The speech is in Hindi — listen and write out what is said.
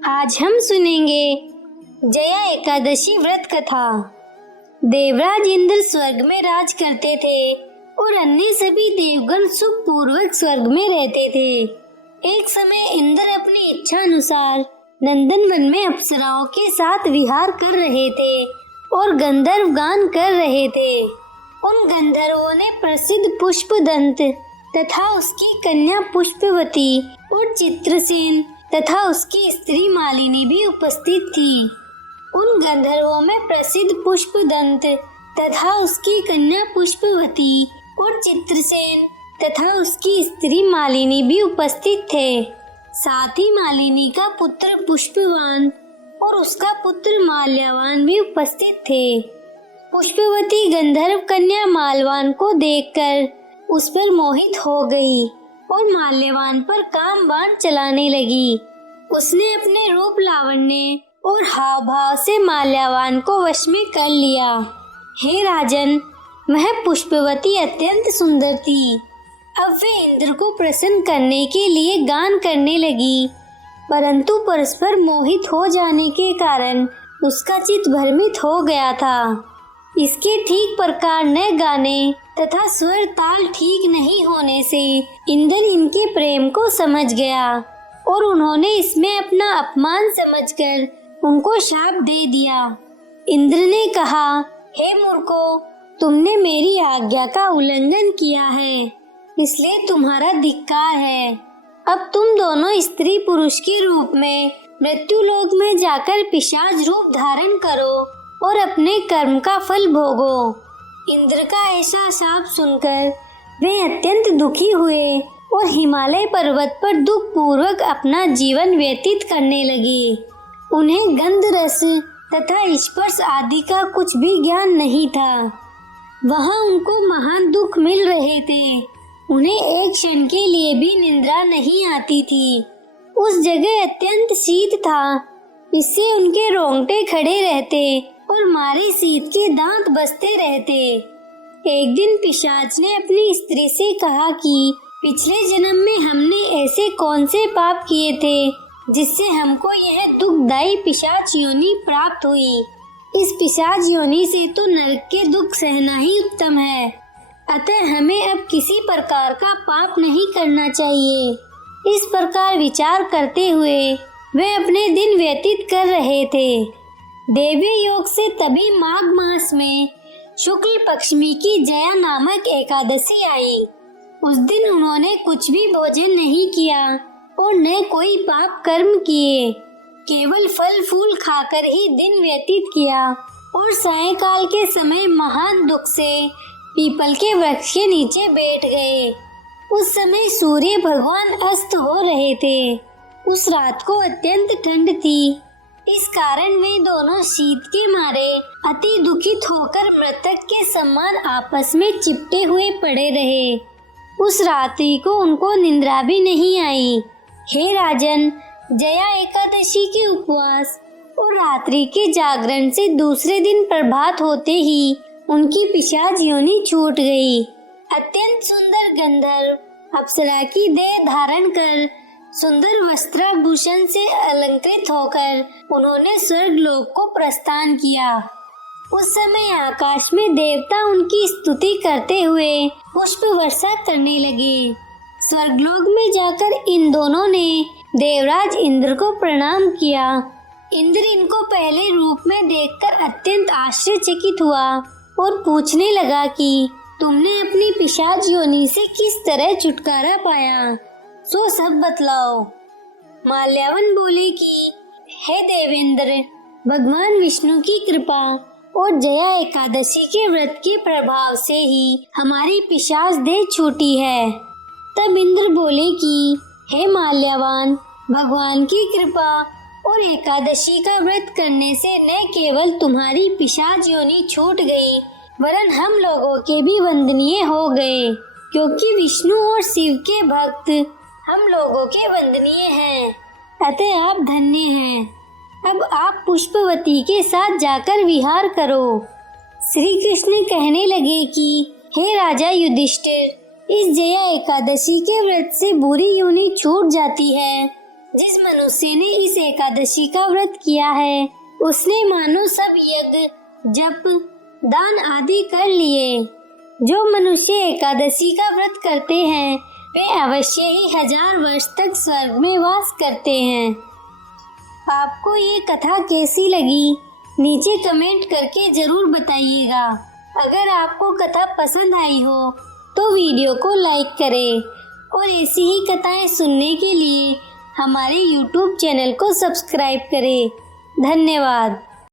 आज हम सुनेंगे जया एकादशी व्रत कथा। देवराज इंद्र स्वर्ग में राज करते थे और अन्य सभी देवगण सुख पूर्वक स्वर्ग में रहते थे। एक समय इंद्र अपनी इच्छा अनुसार नंदन वन में अप्सराओं के साथ विहार कर रहे थे और गंधर्व गान कर रहे थे। उन गंधर्वों ने प्रसिद्ध पुष्पदंत तथा उसकी कन्या पुष्पवती और चित्रसेन तथा उसकी स्त्री मालिनी भी उपस्थित थी। उन गंधर्वों में प्रसिद्ध पुष्पदंत तथा उसकी कन्या पुष्पवती और चित्रसेन तथा उसकी स्त्री मालिनी भी उपस्थित थे। साथ ही मालिनी का पुत्र पुष्पवान और उसका पुत्र माल्यवान भी उपस्थित थे। पुष्पवती गंधर्व कन्या मालवान को देखकर उस पर मोहित हो गई और माल्यवान पर काम बाण चलाने लगी। उसने अपने रूप लावण्य और हाव भाव से माल्यवान को वश में कर लिया। हे राजन, वह पुष्पवती अत्यंत सुंदर थी। अब वे इंद्र को प्रसन्न करने के लिए गान करने लगी, परंतु परस्पर मोहित हो जाने के कारण उसका चित्त भ्रमित हो गया था। इसके ठीक प्रकार न गाने तथा स्वर ताल ठीक नहीं होने से इंद्र इनके प्रेम को समझ गया और उन्होंने इसमें अपना अपमान समझकर उनको शाप दे दिया। इंद्र ने कहा, हे मूर्खों, तुमने मेरी आज्ञा का उल्लंघन किया है, इसलिए तुम्हारा धिक्कार है। अब तुम दोनों स्त्री पुरुष के रूप में मृत्यु लोक में जाकर पिशाच रूप धारण करो और अपने कर्म का फल भोगो। इंद्र का ऐसा शाप सुनकर वे अत्यंत दुखी हुए और हिमालय पर्वत पर दुख पूर्वक अपना जीवन व्यतीत करने लगे। उन्हें गंध रस तथा स्पर्श आदि का कुछ भी ज्ञान नहीं था। वहाँ उनको महान दुख मिल रहे थे। उन्हें एक क्षण के लिए भी निद्रा नहीं आती थी। उस जगह अत्यंत शीत था, इससे उनके रोंगटे खड़े रहते और मारे शीत के दांत बसते रहते। एक दिन पिशाच ने अपनी स्त्री से कहा कि पिछले जन्म में हमने ऐसे कौन से पाप किए थे जिससे हमको यह दुखदायी पिशाच योनि प्राप्त हुई। इस पिशाच योनि से तो नरक के दुख सहना ही उत्तम है, अतः हमें अब किसी प्रकार का पाप नहीं करना चाहिए। इस प्रकार विचार करते हुए वे अपने दिन व्यतीत कर रहे थे। देवी योग से तभी माघ मास में शुक्ल पक्षमी की जया नामक एकादशी आई। उस दिन उन्होंने कुछ भी भोजन नहीं किया और न कोई पाप कर्म किए, केवल फल फूल खाकर ही दिन व्यतीत किया और सायंकाल के समय महान दुख से पीपल के वृक्ष के नीचे बैठ गए। उस समय सूर्य भगवान अस्त हो रहे थे। उस रात को अत्यंत ठंड थी, इस कारण वे दोनों शीत के मारे अति दुखित होकर मृतक के समान आपस में चिपटे हुए पड़े रहे। उस रात्रि को उनको निद्रा भी नहीं आई। हे राजन, जया एकादशी के उपवास और रात्रि के जागरण से दूसरे दिन प्रभात होते ही उनकी पिशाच योनि छूट गई। अत्यंत सुंदर गंधर्व अप्सरा की देह धारण कर सुंदर वस्त्राभूषण से अलंकृत होकर उन्होंने स्वर्ग लोक को प्रस्थान किया। उस समय आकाश में देवता उनकी स्तुति करते हुए पुष्प वर्षा करने लगे। स्वर्गलोक में जाकर इन दोनों ने देवराज इंद्र को प्रणाम किया। इंद्र इनको पहले रूप में देखकर अत्यंत आश्चर्यचकित हुआ और पूछने लगा कि तुमने अपनी पिशाच योनि से किस तरह छुटकारा पाया, सो सब बतलाओ। माल्यावन बोले कि हे देवेंद्र, भगवान विष्णु की कृपा और जया एकादशी के व्रत के प्रभाव से ही हमारी पिशाच देह छूटी है। तब इंद्र बोले कि हे माल्यावान, भगवान की कृपा और एकादशी का व्रत करने से न केवल तुम्हारी पिशाच योनि छूट गई, वरन हम लोगों के भी वंदनीय हो गए, क्योंकि विष्णु और शिव के भक्त हम लोगों के वंदनीय हैं, अतः आप धन्य हैं। अब आप पुष्पवती के साथ जाकर विहार करो। श्री कृष्ण कहने लगे कि हे राजा युधिष्ठिर, इस जया एकादशी के व्रत से बुरी योनि छूट जाती है जिस मनुष्य ने इस एकादशी का व्रत किया है उसने मानो सब यज्ञ, जप, दान आदि कर लिए। जो मनुष्य एकादशी का व्रत करते हैं वे अवश्य ही 1000 वर्ष तक स्वर्ग में वास करते हैं। आपको ये कथा कैसी लगी नीचे कमेंट करके जरूर बताइएगा। अगर आपको कथा पसंद आई हो तो वीडियो को लाइक करें और ऐसी ही कथाएं सुनने के लिए हमारे YouTube चैनल को सब्सक्राइब करें। धन्यवाद।